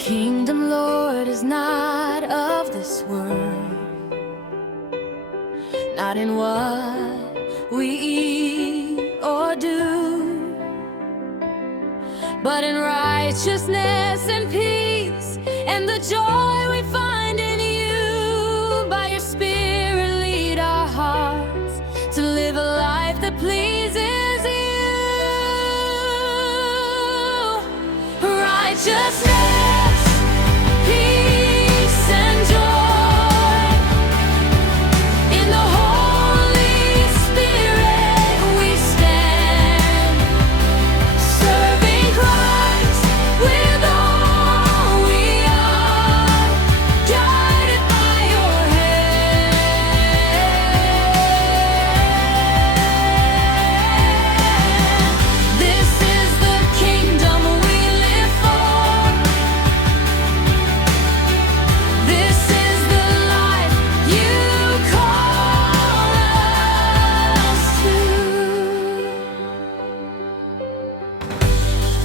kingdom, Lord, is not of this world, not in what we eat or do, but in righteousness and peace and the joy we find in you. By your Spirit, lead our hearts to live a life that pleases you. Righteousness, peace, and joy in the Holy Spirit we stand, serving Christ with all we are, guided by your hand. This is the kingdom we live for. This is the life you call us to.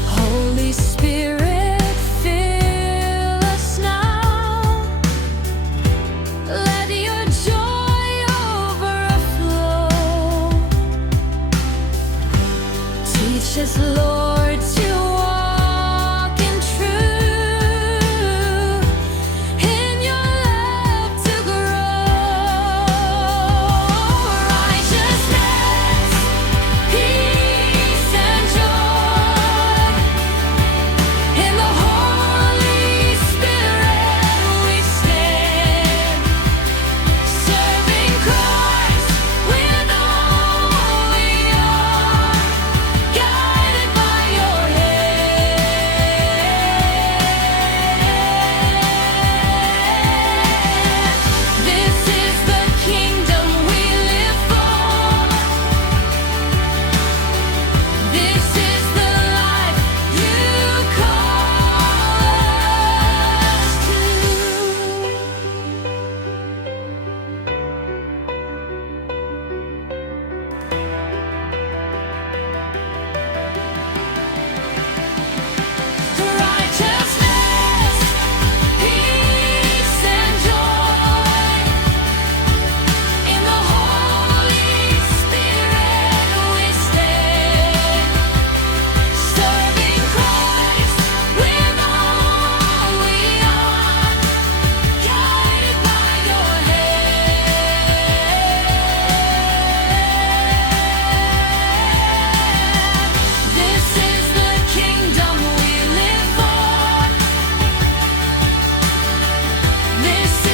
Holy Spirit, fill us now. Let your joy overflow. Teach us, Lord, to walk in truth, in your love to grow. Righteousness, peace, and joy in the Holy Spirit we stand, serving Christ with all we are, guided by your hand. This is the kingdom we live for. This is the life you call us to. Righteousness, peace, and joy in the Holy Spirit we stand, serving Christ with all we are, guided by your hand. This is the kingdom we live for. This